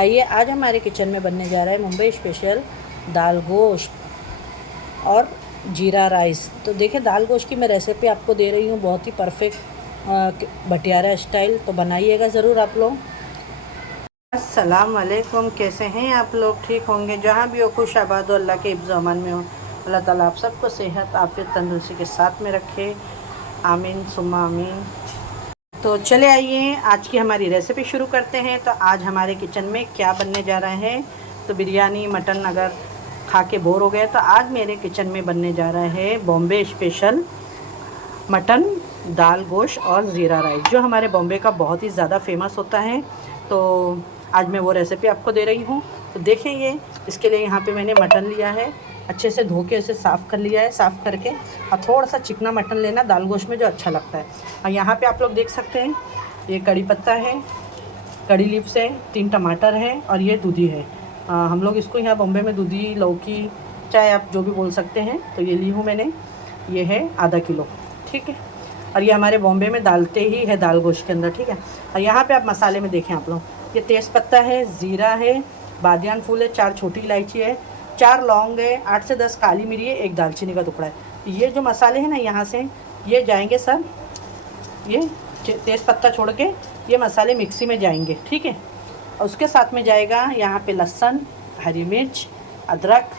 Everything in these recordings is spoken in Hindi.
आइए, आज हमारे किचन में बनने जा रहा है मुंबई स्पेशल दाल गोश्त और जीरा राइस। तो देखिए, दाल गोश्त की मैं रेसिपी आपको दे रही हूँ, बहुत ही परफेक्ट भटियारा स्टाइल। तो बनाइएगा ज़रूर आप लोग। अस्सलाम वालेकुम, कैसे हैं आप लोग? ठीक होंगे। जहाँ भी हो खुश आबाद हो, अल्लाह के हिफ्ज़ अमान में हो। अल्लाह ताला आप सबको सेहत आफियत तंदुरुस्ती के साथ में रखे, आमीन सुम्मा आमीन। तो चले आइए, आज की हमारी रेसिपी शुरू करते हैं। तो आज हमारे किचन में क्या बनने जा रहा है? तो बिरयानी मटन अगर खा के बोर हो गए तो आज मेरे किचन में बनने जा रहा है बॉम्बे स्पेशल मटन दाल गोश्त और ज़ीरा राइस, जो हमारे बॉम्बे का बहुत ही ज़्यादा फेमस होता है। तो आज मैं वो रेसिपी आपको दे रही हूँ। तो देखें, ये इसके लिए यहाँ पे मैंने मटन लिया है, अच्छे से धो के इसे साफ़ कर लिया है। साफ़ करके और थोड़ा सा चिकना मटन लेना दाल गोश्त में, जो अच्छा लगता है। और यहाँ पे आप लोग देख सकते हैं, ये कड़ी पत्ता है, कड़ी लीव्स है, 3 टमाटर है और ये दूधी है। हम लोग इसको यहाँ बॉम्बे में दूधी लौकी चाहे आप जो भी बोल सकते हैं। तो ये ली हूँ मैंने, ये है आधा किलो, ठीक है। और ये हमारे बॉम्बे में डालते ही है दाल गोश्त के अंदर, ठीक है। और यहाँ पे आप मसाले में देखें आप लोग, ये तेज़पत्ता है, ज़ीरा है, बादियान फूल है, 4 छोटी इलायची है, 4 लौंग है, 8 से 10 काली मिरी है, 1 दालचीनी का टुकड़ा है। ये जो मसाले हैं ना, यहाँ से ये जाएंगे सब, ये तेज़पत्ता छोड़ के ये मसाले मिक्सी में जाएंगे, ठीक है। और उसके साथ में जाएगा यहाँ पे लहसुन, हरी मिर्च, अदरक,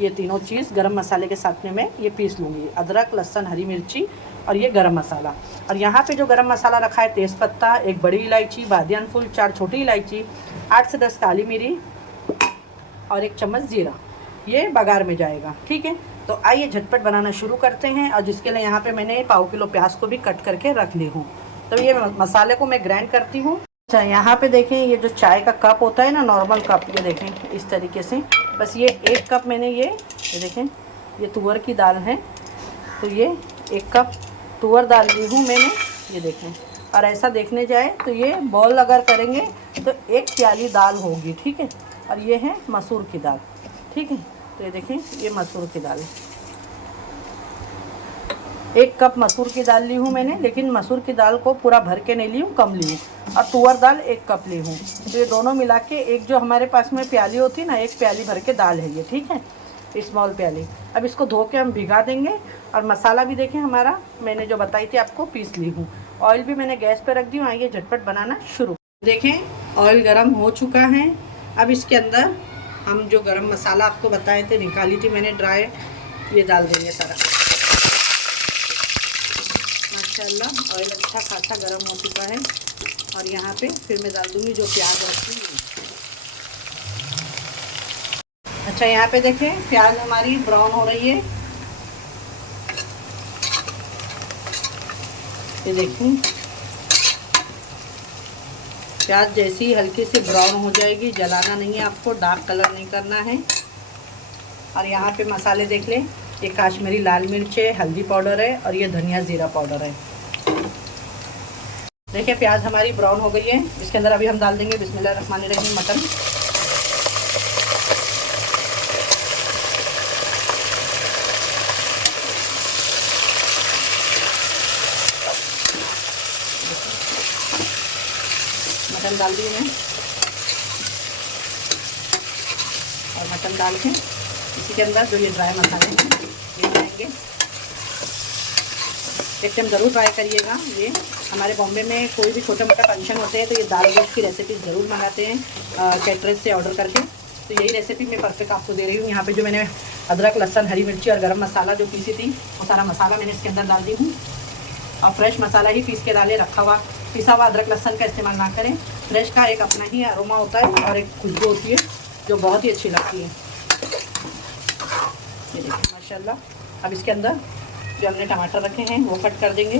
ये तीनों चीज़ गरम मसाले के साथ में मैं ये पीस लूँगी। अदरक, लहसुन, हरी मिर्ची और ये गरम मसाला। और यहाँ पे जो गरम मसाला रखा है, तेज़पत्ता, 1 बड़ी इलायची, बादियान फूल, 4 छोटी इलायची, 8 से 10 काली मिरी और 1 चम्मच ज़ीरा, ये बघार में जाएगा, ठीक है। तो आइए झटपट बनाना शुरू करते हैं। और जिसके लिए यहाँ पे मैंने पाव किलो प्याज को भी कट करके रख ली हूँ। तो ये मसाले को मैं ग्राइंड करती हूँ। अच्छा, यहाँ पे देखें, ये जो चाय का कप होता है ना, नॉर्मल कप, ये देखें इस तरीके से, बस ये 1 कप मैंने ये देखें, ये तुअर की दाल है, तो ये 1 कप तुअर दाल ली हूँ मैंने, ये देखें। और ऐसा देखने जाए तो ये बॉल अगर करेंगे तो 1 प्याली दाल होगी, ठीक है। और ये है मसूर की दाल, ठीक है। तो ये देखें, ये मसूर की दाल है, 1 कप मसूर की दाल ली हूँ मैंने, लेकिन मसूर की दाल को पूरा भर के नहीं ली हूँ, कम ली हूँ। और तुअर दाल 1 कप ली हूँ। तो ये दोनों मिला के एक जो हमारे पास में प्याली होती है ना, 1 प्याली भर के दाल है ये, ठीक है, स्मॉल प्याली। अब इसको धो के हम भिगा देंगे। और मसाला भी देखें हमारा, मैंने जो बताई थी आपको, पीस ली हूँ। ऑयल भी मैंने गैस पर रख दी हूँ। आइए झटपट बनाना शुरू। देखें, ऑयल गर्म हो चुका है। अब इसके अंदर हम जो गरम मसाला आपको बताए थे, निकाली थी मैंने ड्राई, ये डाल देंगे सारा। माशाल्लाह ऑयल अच्छा खासा गर्म हो चुका है। और यहाँ पे फिर मैं डाल दूँगी जो प्याज रखी है। अच्छा, यहाँ पे देखें, प्याज हमारी ब्राउन हो रही है, ये देखिए। प्याज जैसी हल्की सी ब्राउन हो जाएगी, जलाना नहीं है आपको, डार्क कलर नहीं करना है। और यहाँ पे मसाले देख लें, ये काश्मीरी लाल मिर्च है, हल्दी पाउडर है और ये धनिया ज़ीरा पाउडर है। देखिए, प्याज हमारी ब्राउन हो गई है। इसके अंदर अभी हम डाल देंगे बिस्मिल्लाहिर्रहमानिर्रहीम मटन। मटन डाल दिए मैं, और मटन डाल के इसी के अंदर जो ये ड्राई मसाले हैं ये डालेंगे। एक टाइम ज़रूर ट्राई करिएगा। ये हमारे बॉम्बे में कोई भी छोटा मोटा फंक्शन होते हैं तो ये दाल गोश्त की रेसिपी ज़रूर मंगाते हैं कैटरर्स से ऑर्डर करके। तो यही रेसिपी मैं परफेक्ट आपको दे रही हूँ। यहाँ पे जो मैंने अदरक, लहसुन, हरी मिर्ची और गरम मसाला जो पीसी थी, वो सारा मसाला मैंने इसके अंदर डाल दी हूँ। और फ्रेश मसाला ही पीस के डालें, रखा हुआ पिसा हुआ अदरक लहसुन का इस्तेमाल ना करें। फ्रेश का एक अपना ही अरोमा होता है और एक खुशबू होती है जो बहुत ही अच्छी लगती है। ये देखिए माशाल्लाह। अब इसके अंदर जो हमने टमाटर रखे हैं वो कट कर देंगे।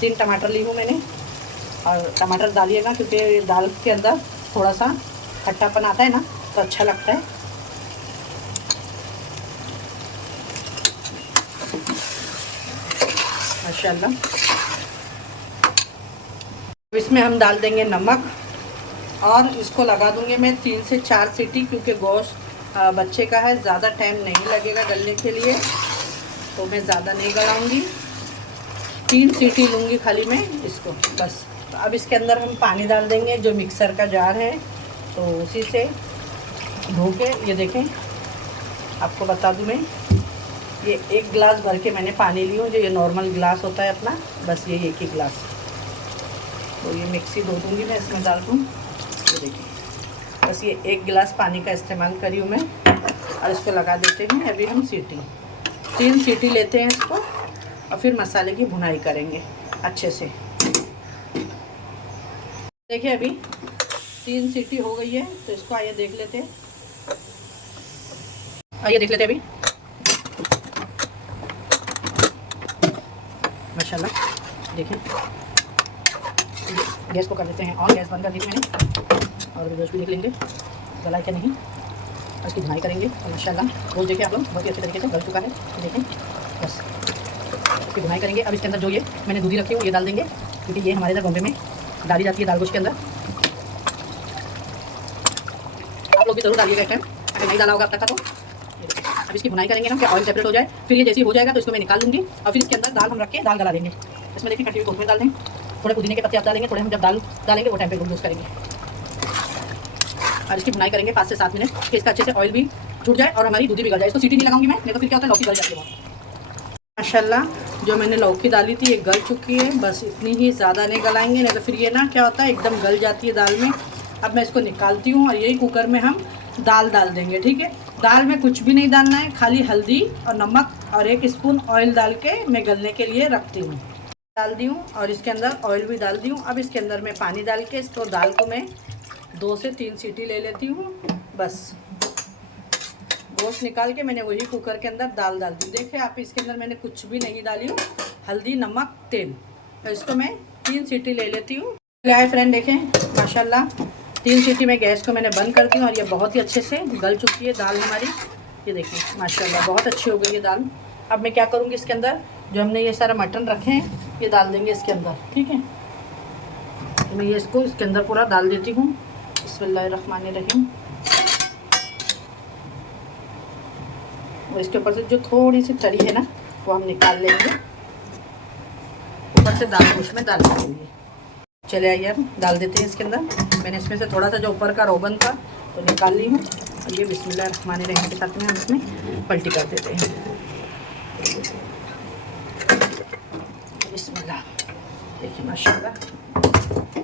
3 टमाटर ली हूँ मैंने। और टमाटर डालिएगा क्योंकि दाल के अंदर थोड़ा सा खट्टापन आता है ना, तो अच्छा लगता है। माशाल्लाह। इसमें हम डाल देंगे नमक और इसको लगा दूंगी मैं 3 से 4 सीटी, क्योंकि गोश्त बच्चे का है, ज़्यादा टाइम नहीं लगेगा गलने के लिए, तो मैं ज़्यादा नहीं गलाऊंगी। 3 सीटी लूँगी खाली मैं इसको, बस तो अब इसके अंदर हम पानी डाल देंगे, जो मिक्सर का जार है तो उसी से धो के, ये देखें आपको बता दूं मैं, ये 1 गिलास भर के मैंने पानी ली हूँ, जो ये नॉर्मल गिलास होता है अपना, बस ये 1 ही गिलास। तो ये मिक्सी धो दूँगी मैं, इसमें डाल दूँ। ये देखिए बस ये 1 गिलास पानी का इस्तेमाल करी हूँ मैं। और इसको लगा देते हैं अभी हम सीटी, 3 सीटी लेते हैं इसको, और फिर मसाले की भुनाई करेंगे अच्छे से। देखिए अभी 3 सीटी हो गई है, तो इसको आइए देख लेते हैं। आइए देख लेते हैं अभी। माशाल्लाह देखें, गैस को कर देते हैं ऑन, गैस बंद कर दी मैंने। और गोश्त भी देख लेंगे गला क्या नहीं, और इसकी भुनाई करेंगे। और माशाल्लाह गोश्त देखिए आप लोग बहुत ही अच्छे तरीके से गल चुका है, देखें। बस इसकी भुनाई करेंगे। अब इसके अंदर जो ये मैंने दूधी रखी है ये डाल देंगे, क्योंकि ये हमारे इधर बॉम्बे में डाली जाती है दाल गोश्त के अंदर। आप लोग भी ज़रूर डालिएगा एक टाइम, अगर नहीं डाला होगा अब तक का तो। अब इसकी भुनाई करेंगे ना कि ऑयल सेपरेट हो जाए। फिर ये जैसे ही हो जाएगा तो इसको मैं निकाल लूँगी, और फिर इसके अंदर दाल हम रख के दाल गला देंगे। इसमें देखिए कटी हुई कोथमीर डाल दें, थोड़े पुदीने के पत्ते आप डालेंगे, थोड़े हम जब दाल डालेंगे वो टाइम पे यूज़ करेंगे। और इसकी भुनाई करेंगे 5 से 7 मिनट, कि इसका अच्छे से ऑयल भी छूट जाए और हमारी दूधी भी गल जाए। इसको सीटी नहीं लगाऊंगी मैं, नहीं तो फिर क्या होता है लौकी गल जाती है। माशाल्लाह जो मैंने लौकी डाली थी ये गल चुकी है, बस इतनी ही, ज़्यादा नहीं गलाएंगे, नहीं तो फिर ये ना क्या होता है एकदम गल जाती है दाल में। अब मैं इसको निकालती हूँ और यही कुकर में हम दाल डाल देंगे, ठीक है। दाल में कुछ भी नहीं डालना है, खाली हल्दी और नमक और 1 स्पून ऑयल डाल के मैं गलने के लिए रखती हूँ। डाल दी हूँ और इसके अंदर ऑयल भी डाल दी हूँ। अब इसके अंदर मैं पानी डाल के इसको, दाल को मैं 2 से 3 सीटी ले लेती हूँ। बस गोश्त निकाल के मैंने वही कुकर के अंदर दाल डाल दी। देखिए आप, इसके अंदर मैंने कुछ भी नहीं डाली हूँ, हल्दी नमक तेल। तो इसको मैं 3 सीटी ले लेती हूँ। आए फ्रेंड देखें माशाल्लाह 3 सीटी में गैस को मैंने बंद कर दी और ये बहुत ही अच्छे से गल चुकी है दाल हमारी। ये देखिए माशाल्लाह बहुत अच्छी हो गई है दाल। अब मैं क्या करूँगी, इसके अंदर जो हमने ये सारा मटन रखे हैं ये डाल देंगे इसके अंदर, ठीक है। तो मैं ये इसको इसके अंदर पूरा डाल देती हूँ। बिस्मिल्लाहिर्रहमानिर्रहीम। और इसके ऊपर से जो थोड़ी सी तरी है ना वो हम निकाल लेंगे, ऊपर से दाल गोश्त में डाल देंगे। चले आइए अब डाल देते हैं इसके अंदर। मैंने इसमें से थोड़ा सा जो ऊपर का रोगन था तो निकाल ली हूँ, और ये बिस्मिल्लाहिर्रहमानिर्रहीम के साथ में हम इसमें पलटी कर देते हैं। बिस्मिल्लाह। देखिए माशाल्लाह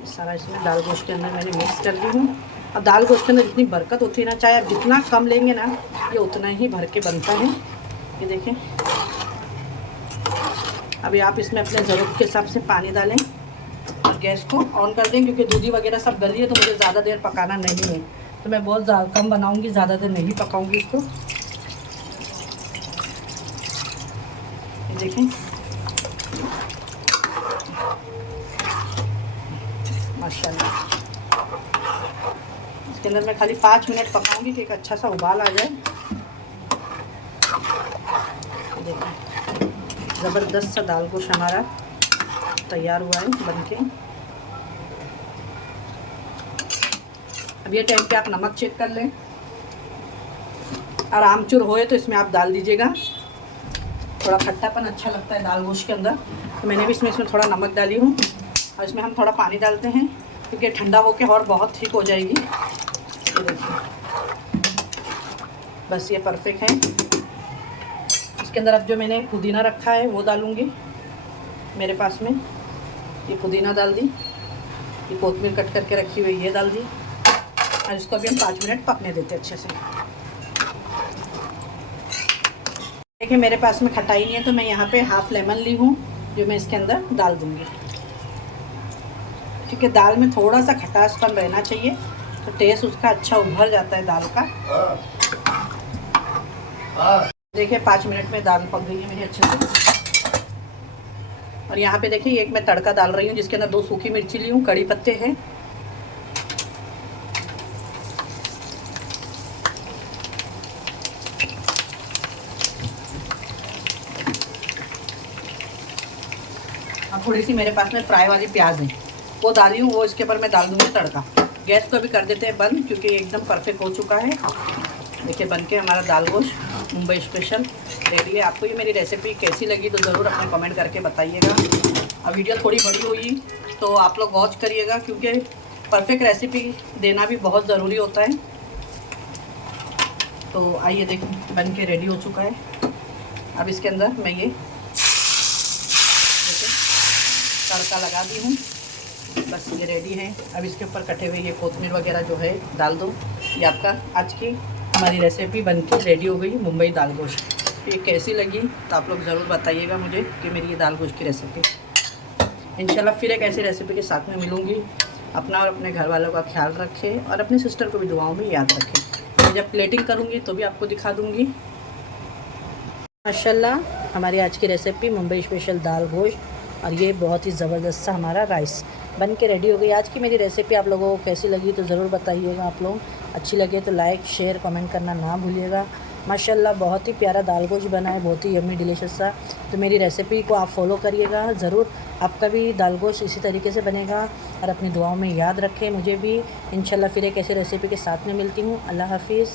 सारा इसमें दाल गोश्त के अंदर मैंने मिक्स कर दी हूँ। अब दाल गोश्त के अंदर जितनी बरकत होती है ना, चाहे आप जितना कम लेंगे ना ये उतना ही भर के बनता है। ये देखें। अभी आप इसमें अपने ज़रूरत के हिसाब से पानी डालें और गैस को ऑन कर दें, क्योंकि दूधी वगैरह सब गली है तो मुझे ज़्यादा देर पकाना नहीं है, तो मैं बहुत कम बनाऊंगी, ज़्यादा देर नहीं पकाऊंगी इसको। ये देखें माशाल्लाह। इसके अंदर मैं खाली 5 मिनट पकाऊंगी कि एक अच्छा सा उबाल आ जाए। देखिए ज़बरदस्त सा दाल गोश्त हमारा तैयार हुआ है बनके। अब ये टाइम पे आप नमक चेक कर लें, और आमचूर होए तो इसमें आप डाल दीजिएगा, थोड़ा खट्टापन अच्छा लगता है दाल गोश्त के अंदर। तो मैंने भी इसमें थोड़ा नमक डाली हूँ, और इसमें हम थोड़ा पानी डालते हैं क्योंकि ठंडा होके और बहुत ठीक हो जाएगी। ये देखिए बस ये परफेक्ट है। इसके अंदर अब जो मैंने पुदीना रखा है वो डालूँगी, मेरे पास में ये पुदीना डाल दी, ये कोतमीर कट करके रखी हुई ये डाल दी, और इसको अभी हम 5 मिनट पकने देते अच्छे से। देखिए मेरे पास में खटाई नहीं है तो मैं यहाँ पे हाफ़ लेमन ली हूँ, जो मैं इसके अंदर डाल दूँगी, क्योंकि दाल में थोड़ा सा खटासपन रहना चाहिए तो टेस्ट उसका अच्छा उभर जाता है दाल का। देखिए 5 मिनट में दाल पक गई है मेरी अच्छे से। और यहाँ पे देखिए एक मैं तड़का डाल रही हूँ, जिसके अंदर 2 सूखी मिर्ची ली हूँ, कड़ी पत्ते हैं, और थोड़ी सी मेरे पास में फ्राई वाली प्याज है वो डाली हूँ, वो इसके ऊपर मैं डाल दूँगी तड़का। गैस को भी कर देते हैं बंद, क्योंकि एकदम परफेक्ट हो चुका है। देखिए बन के हमारा दाल गोश्त मुंबई स्पेशल रेडी है। आपको ये मेरी रेसिपी कैसी लगी तो ज़रूर अपने कमेंट करके बताइएगा। और वीडियो थोड़ी बड़ी हुई तो आप लोग वॉच करिएगा, क्योंकि परफेक्ट रेसिपी देना भी बहुत ज़रूरी होता है। तो आइए देखिए, बन के रेडी हो चुका है। अब इसके अंदर मैं ये देखिए तड़का लगा दी हूँ, बस ये रेडी है। अब इसके ऊपर कटे हुए ये कोतमीर वगैरह जो है डाल दो। ये आपका आज की हमारी रेसिपी बन के रेडी हो गई, मुंबई दाल गोश्त। ये कैसी लगी तो आप लोग ज़रूर बताइएगा मुझे कि मेरी ये दाल गोश्त की रेसिपी। इंशाल्लाह फिर एक ऐसी रेसिपी के साथ में मिलूँगी। अपना और अपने घर वालों का ख्याल रखें और अपनी सिस्टर को भी दुआओं में याद रखें। मैं जब प्लेटिंग करूँगी तो भी आपको दिखा दूँगी। माशाल्लाह हमारी आज की रेसिपी मुंबई स्पेशल दाल गोश्त और ये बहुत ही ज़बरदस्त सा हमारा राइस बन के रेडी हो गई। आज की मेरी रेसिपी आप लोगों को कैसी लगी तो ज़रूर बताइएगा। आप लोग अच्छी लगे तो लाइक शेयर कमेंट करना ना भूलिएगा। माशाल्लाह बहुत ही प्यारा दाल गोश्त बना है, बहुत ही यम्मी डिलीशियस सा। तो मेरी रेसिपी को आप फॉलो करिएगा ज़रूर, आपका भी दाल गोश्त इसी तरीके से बनेगा। और अपनी दुआओं में याद रखें मुझे भी। इंशाल्लाह फिर एक ऐसी रेसिपी के साथ में मिलती हूँ। अल्लाह हाफिज़।